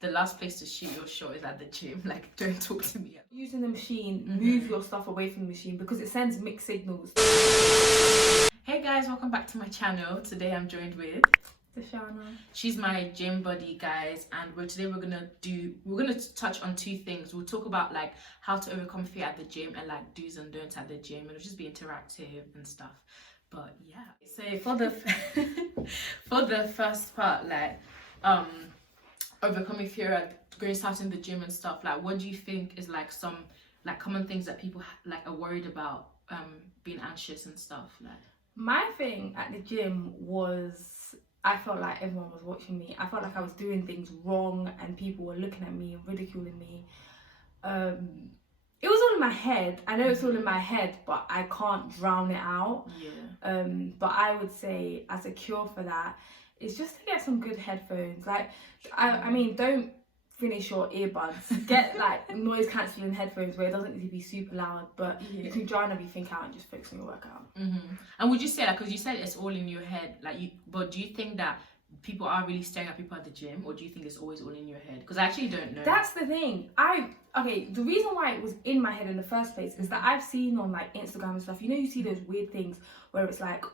the last place to shoot your shot is at the gym. Like, don't talk to me. Using the machine, move your stuff away from the machine because it sends mixed signals. Hey guys, welcome back to my channel. Today I'm joined with Deshana. She's my gym buddy, guys, and today we're gonna touch on two things. We'll talk about like how to overcome fear at the gym and like do's and don'ts at the gym, and it'll just be interactive and stuff. But yeah, so for the for the first part, like overcoming fear at starting the gym and stuff, like what do you think is like some like common things that people like are worried about being anxious and stuff? Like my thing at the gym was I felt like everyone was watching me. I felt like I was doing things wrong and people were looking at me and ridiculing me. It was all in my head. I know it's all in my head, but I can't drown it out. Yeah. But I would say as a cure for that is just to get some good headphones. Like, I mean, don't finish your earbuds. Get like noise cancelling headphones where it doesn't need to be super loud, but you can drown everything out and just focus on your workout. And would you say, like, because you said it's all in your head, like, but do you think that people are really staring at people at the gym, or do you think it's always all in your head? Because I actually don't know. That's the thing. The reason why it was in my head in the first place is that I've seen on like Instagram and stuff, you know, you see those weird things where it's like,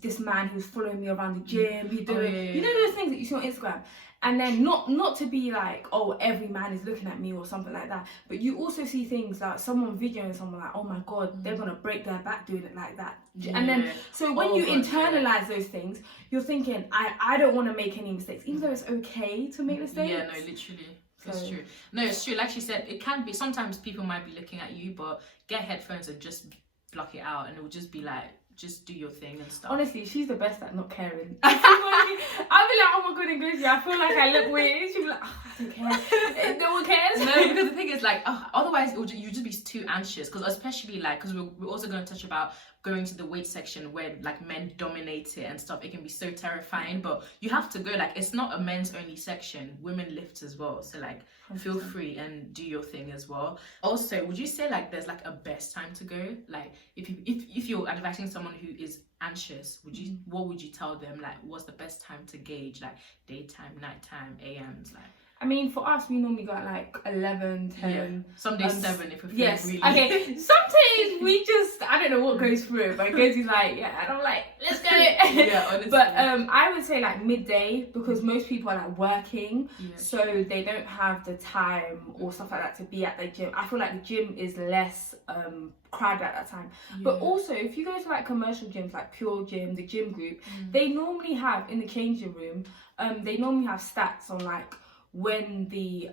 this man who's following me around the gym, you know those things that you see on Instagram. And then not to be like, every man is looking at me or something like that, but you also see things like someone videoing someone like, oh my god, they're gonna break their back doing it like that. And then so when you internalize those things, you're thinking, I don't want to make any mistakes, even though it's okay to make mistakes. Yeah, no, literally. It's true. No, it's true. Like she said, it can be, sometimes people might be looking at you, but get headphones and just block it out, and it will just be like, just do your thing and stuff. Honestly, she's the best at not caring. I'll be like, oh my god, English, I feel like I look weird. She'll be like, I don't care. No one cares. No, because the thing is, like, otherwise you just be too anxious. Because especially like, because we're also going to touch about going to the weight section where like men dominate it and stuff. It can be so terrifying, but you have to go. Like, it's not a men's only section. Women lift as well. So like, 100%. Feel free and do your thing as well. Also, would you say like there's like a best time to go? Like, if you're advising someone who is anxious, what would you tell them? Like, what's the best time to gauge? Like, daytime, nighttime, AMs, like. I mean, for us, we normally go at like 11, 10. Yeah. Some days 7 if we're feeling really. Okay, some days we just, I don't know what goes through it, but it goes like, yeah, and I'm like, let's do it. Yeah, honestly. But I would say like midday, because most people are like working, so they don't have the time or stuff like that to be at the gym. I feel like the gym is less crowded at that time. But also, if you go to like commercial gyms like Pure Gym, the Gym Group, they normally have in the changing room, they normally have stats on like when the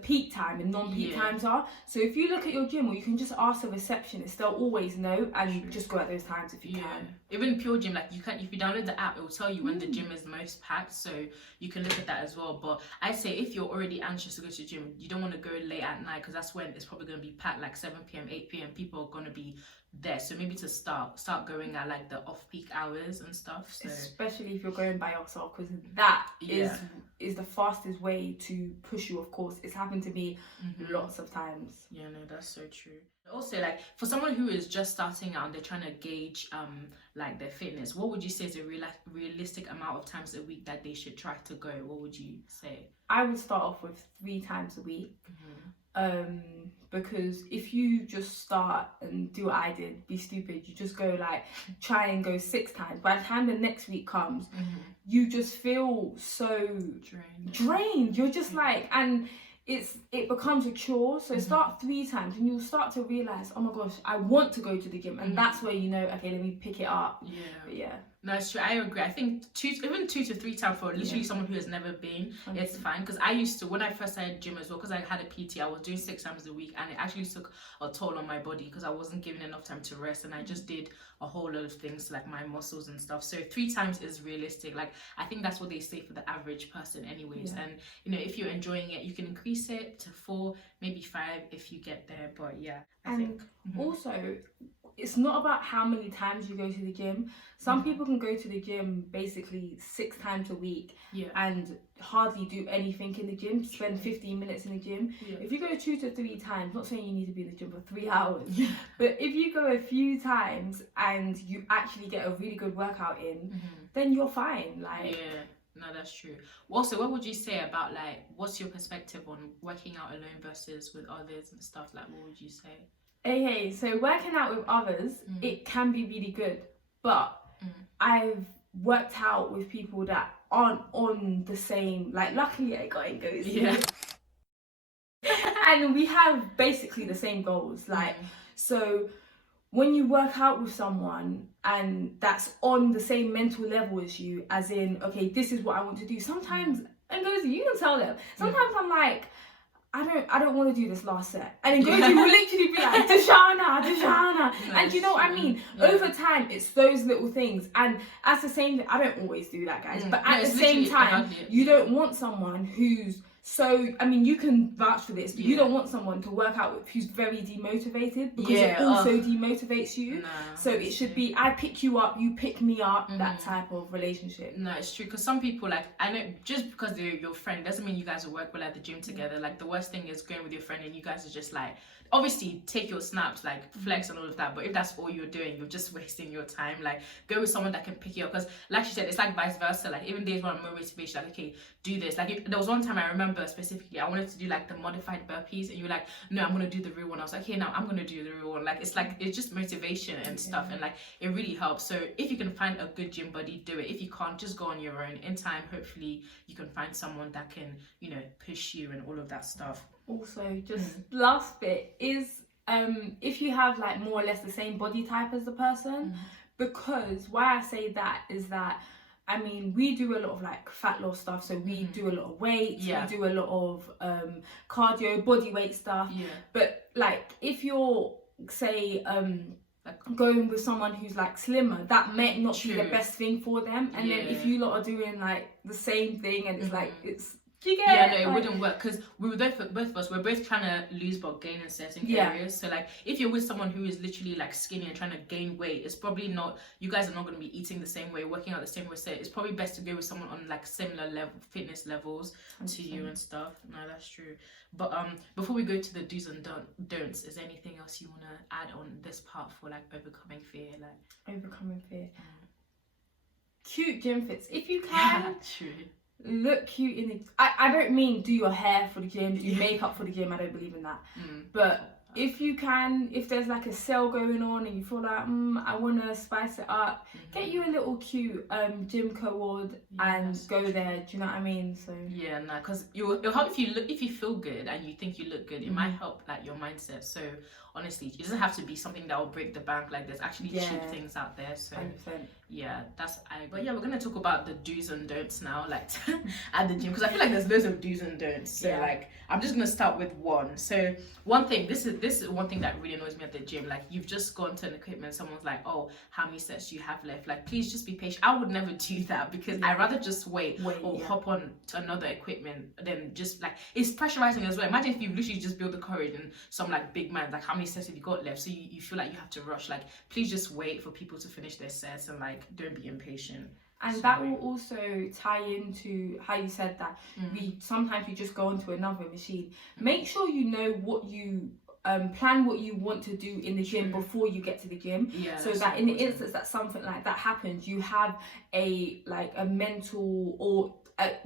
peak time and non-peak times are. So if you look at your gym, or you can just ask the receptionist, they'll always know, and just go at those times if you can. Even Pure Gym, like, you can, if you download the app, it will tell you when the gym is most packed, so you can look at that as well. But I'd say if you're already anxious to go to the gym, you don't want to go late at night, because that's when it's probably going to be packed, like 7 p.m, 8 p.m, people are going to be there. So maybe to start going at like the off-peak hours and stuff. So especially if you're going by yourself, because that is the fastest way to push you. Of course, it's happened to me lots of times. Yeah, no, that's so true. Also, like, for someone who is just starting out and they're trying to gauge like their fitness, what would you say is a realistic amount of times a week that they should try to go? What would you say? I would start off with 3 times a week. Because if you just start and do what I did, be stupid, you just go like try and go 6 times. By the time the next week comes, you just feel so drained. You're just like, and it becomes a chore. So start 3 times and you'll start to realize, oh my gosh, I want to go to the gym, and that's where you know, okay, let me pick it up. But no, it's true. I agree. I think 2 to 3 times for literally someone who has never been, it's fine. Because I used to, when I first started gym as well, because I had a PT, I was doing 6 times a week, and it actually took a toll on my body because I wasn't given enough time to rest, and I just did a whole lot of things like my muscles and stuff. So 3 times is realistic. Like, I think that's what they say for the average person anyways. And you know, if you're enjoying it, you can increase it to 4, maybe 5 if you get there. But yeah, I think also, it's not about how many times you go to the gym. Some people can go to the gym basically 6 times a week and hardly do anything in the gym, spend 15 minutes in the gym. If you go 2 to 3 times, not saying you need to be in the gym for 3 hours, but if you go a few times and you actually get a really good workout in, then you're fine. Like, No, that's true. Also, what would you say about like what's your perspective on working out alone versus with others and stuff? Like, what would you say? Okay, so working out with others, it can be really good, but I've worked out with people that aren't on the same, like, luckily I got in goes. Yeah. And we have basically the same goals, like, so when you work out with someone and that's on the same mental level as you, as in, okay, this is what I want to do, sometimes, and goes, you can tell them, sometimes I'm like, I don't want to do this last set. And then Goji will literally be like, Deshana. And you know what I mean? Yeah. Over time, it's those little things. And at the same time, I don't always do that, guys. But at the same time, you don't want someone who's so, I mean, you can vouch for this, but you don't want someone to work out with who's very demotivated, because it also demotivates you. No, so it should be, I pick you up, you pick me up, that type of relationship. No, it's true, because some people, like, I know just because they're your friend doesn't mean you guys will work well at the gym together. Like, the worst thing is going with your friend and you guys are just like, obviously take your snaps, like flex and all of that, but if that's all you're doing, you're just wasting your time. Like, go with someone that can pick you up, because like she said, it's like vice versa. Like, even days when I'm more motivation, like, okay, do this. Like, there was one time I remember specifically, I wanted to do like the modified burpees, and you were like, no, I'm gonna do the real one. I was like, okay, now I'm gonna do the real one. Like, it's just motivation and stuff, and like it really helps. So if you can find a good gym buddy, do it. If you can't, just go on your own. In time, hopefully you can find someone that can, you know, push you and all of that stuff. Also, just last bit is, if you have like more or less the same body type as the person, because why I say that is that, I mean, we do a lot of like fat loss stuff, so we do a lot of weights, we do a lot of cardio, body weight stuff, but like if you're, say, going with someone who's like slimmer, that may not be the best thing for them, and then if you lot are doing like the same thing and it's like, it's, it wouldn't work, because we were both of us, we're both trying to lose but gain in certain areas. So like, if you're with someone who is literally like skinny and trying to gain weight, it's probably not, you guys are not going to be eating the same way, working out the same way. So it's probably best to go with someone on like similar level fitness levels to you and stuff. No, that's true. But before we go to the do's and don'ts, is there anything else you want to add on this part for like overcoming fear? Like overcoming fear, cute gym fits if you can. True. Look cute in the, I don't mean do your hair for the gym, do makeup for the gym, I don't believe in that, but if you can, if there's like a sale going on and you feel like I want to spice it up, get you a little cute gym co-ord and go there, do you know what I mean? So yeah, no, because it'll help if you feel good and you think you look good, it might help like your mindset. So honestly, it doesn't have to be something that will break the bank. Like, there's actually cheap things out there. So 100%. Yeah, but yeah, we're gonna talk about the do's and don'ts now, like at the gym, because I feel like there's loads of do's and don'ts. So like, I'm just gonna start with one. So one thing, this is one thing that really annoys me at the gym. Like, you've just gone to an equipment, someone's like, oh, how many sets do you have left? Like, please just be patient. I would never do that, because I'd rather just wait or hop on to another equipment than just like, it's pressurizing as well. Imagine if you literally just build the courage and some like big man, like, how many sets have you got left? So you feel like you have to rush. Like, please just wait for people to finish their sets, and like, don't be impatient. And that will also tie into how you said that sometimes you just go onto another machine. Make sure you know what you plan, what you want to do in the gym before you get to the gym, so that in the instance that something like that happens, you have a mental, or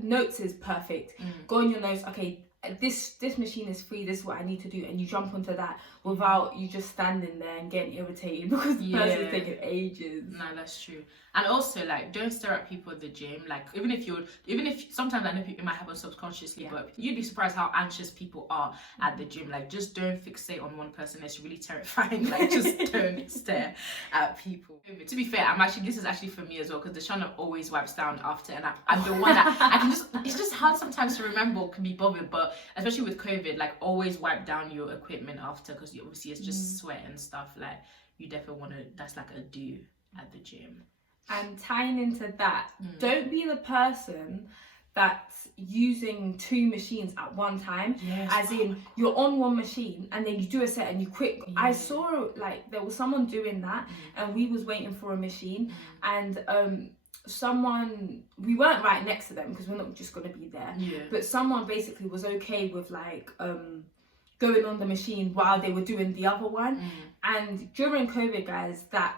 notes is perfect. Go on your notes, okay, this machine is free, this is what I need to do, and you jump onto that without you just standing there and getting irritated because the person's taking ages. No, that's true. And also, like, don't stare at people at the gym. Like, even if sometimes I know it might happen subconsciously, but you'd be surprised how anxious people are at the gym. Like, just don't fixate on one person. It's really terrifying. Like, just don't stare at people. To be fair, this is actually for me as well, because Deshana always wipes down after, and I'm the one that I can just, it's just hard sometimes to remember or can be bothered, but especially with COVID, like, always wipe down your equipment after, because obviously it's just sweat and stuff. Like, you definitely want to, that's like a do at the gym. And tying into that, don't be the person that's using two machines at one time. As in, you're on one machine and then you do a set and you quit. I saw like there was someone doing that, and we was waiting for a machine, and we weren't right next to them because we're not just gonna be there. But someone basically was okay with like going on the machine while they were doing the other one. And during COVID, guys, that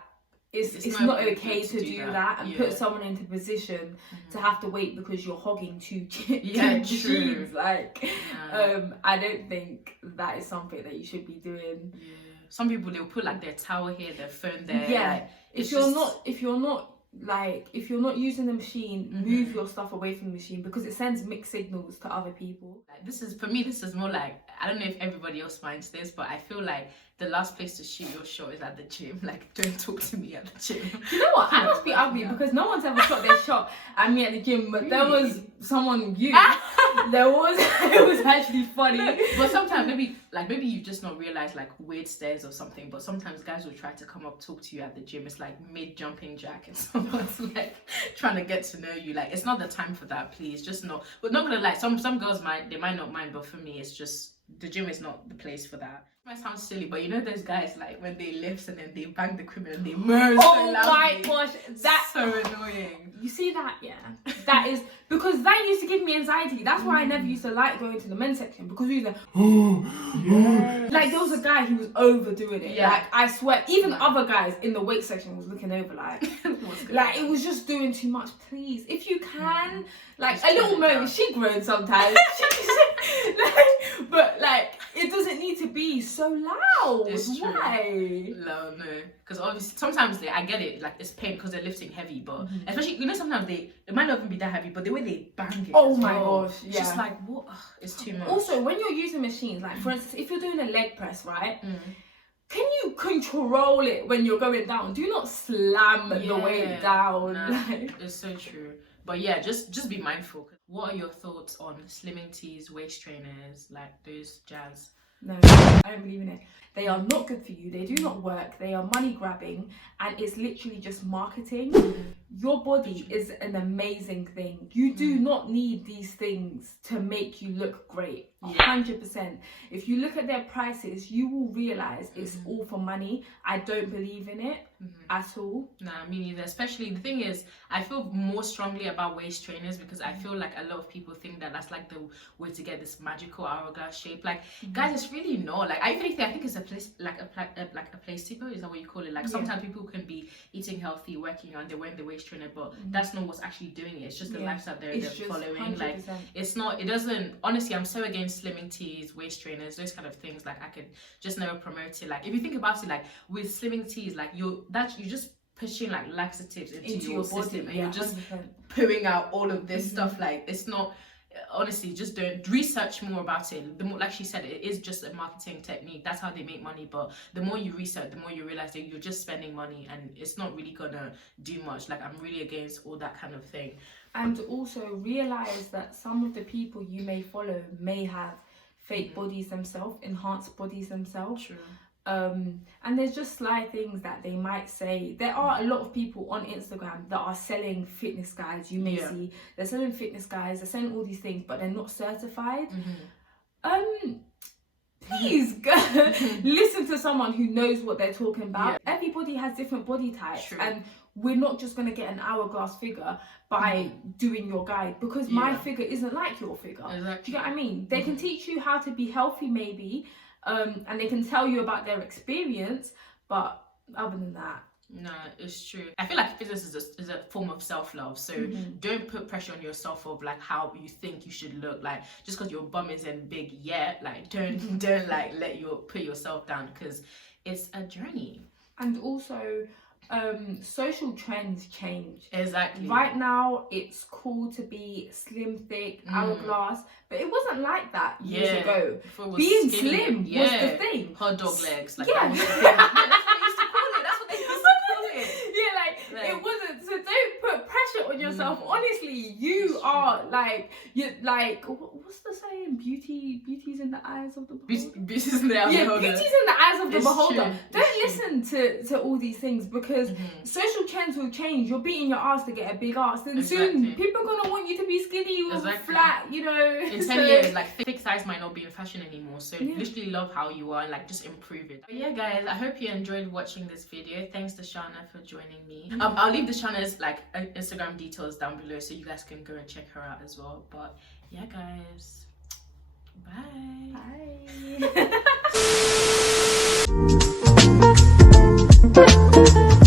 it's not okay to do that and yeah. put someone into position to have to wait because you're hogging two Yeah, machines. Like, Yeah. I don't think that is something that you should be doing. Yeah. Some people, they'll put like their towel here, their phone there. Yeah. Like, If you're not using the machine, move your stuff away from the machine because it sends mixed signals to other people. Like, this is more like, I don't know if everybody else minds this, but I feel like the last place to shoot your shot is at the gym. Like, don't talk to me at the gym. You know what? I must be ugly because no one's ever shot their shot at me at the gym, but there was someone it was actually funny. No, but sometimes maybe you just not realize like weird stares or something, but sometimes guys will try to come up, talk to you at the gym. It's like mid jumping jack and someone's like trying to get to know you. Like, it's not the time for that, please. Just not. But not gonna lie, some girls might not mind, but for me it's just the gym is not the place for that. It might sound silly, but you know those guys like when they lift and then they bang the equipment and they moan so loudly. Oh my gosh, that's so annoying. You see that? Yeah. That is because that used to give me anxiety. That's why I never used to like going to the men's section because we was like there was a guy who was overdoing it. Yeah. Like, I swear, even other guys in the weight section was looking over like it was just doing too much. Please, if you can, like just a little turn it moan. down. She groaned sometimes. But like it doesn't need to be so loud. It's true. Why? No, because obviously sometimes I get it, like it's pain because they're lifting heavy, but especially sometimes it might not even be that heavy, but the way they bang it. Oh as my well, gosh, it's just like what? Ugh, it's too much. Also, when you're using machines, like for instance, if you're doing a leg press, right? Can you control it when you're going down? Do not slam the weight down. Nah, Like, it's so true. But yeah, just be mindful. What are your thoughts on slimming tees, waist trainers, like those jazz? no, I don't believe in it. They are not good for you. They do not work. They are money grabbing, and it's literally just marketing. Your body is an amazing thing. You do not need these things to make you look great. 100%. If you look at their prices, you will realize it's all for money. I don't believe in it at all. Nah, me neither. Especially the thing is, I feel more strongly about waist trainers because I feel like a lot of people think that that's like the way to get this magical hourglass shape. Like, guys, it's really not. Like, I think it's a place, like a placebo. Is that what you call it? Like, sometimes people can be eating healthy, working on, they're wearing the waist trainer, but that's not what's actually doing it. It's just the lifestyle they're following. 100%. Like, it doesn't. Honestly, I'm so against slimming tees, waist trainers, those kind of things. Like, I could just never promote it. Like, if you think about it, like with slimming tees, like you're just pushing like laxatives into your system, and you're just 100%. pulling out all of this stuff. Like, it's not. Honestly, just don't research more about it. The more, like she said, it is just a marketing technique. That's how they make money. But the more you research, the more you realize that you're just spending money and it's not really gonna do much. Like, I'm really against all that kind of thing. And also realize that some of the people you may follow may have fake bodies themselves, enhanced bodies themselves. True. And there's just sly things that they might say. There are a lot of people on Instagram that are selling fitness guides. You may see they're selling fitness guides, they're selling all these things, but they're not certified. Please listen to someone who knows what they're talking about. Everybody has different body types. True. And we're not just going to get an hourglass figure by doing your guide, because my figure isn't like your figure. Exactly. Do you get what I mean? They can teach you how to be healthy maybe, and they can tell you about their experience, but other than that, no, it's true. I feel like fitness is a form of self-love. So don't put pressure on yourself of like how you think you should look. Like, just because your bum isn't big yet, like don't like put yourself down, because it's a journey. And also social trends change. Exactly. Right now it's cool to be slim, thick, hourglass, but it wasn't like that years ago. Being slim was the thing. Hot dog legs. Like, yeah. that was the thing. That's what they used to call it. That's what they used to call it. Yeah, like it wasn't. So don't put pressure on yourself. Honestly, you are like, you like, what's the saying? Beauty's in the eyes of the beholder. Beauty's in the eyes of the beholder. Beauty's in the eyes of the beholder. True. Don't listen to all these things, because social trends will change. You're beating your ass to get a big ass, and soon people are gonna want you to be skinny or flat. You know. In 10 years, like thick thighs might not be in fashion anymore. So literally love how you are and like just improve it. But yeah, guys, I hope you enjoyed watching this video. Thanks to Shana for joining me. I'll leave the Shana's like Instagram details down below so you guys can go and check her out as well. But yeah, guys, bye. Bye.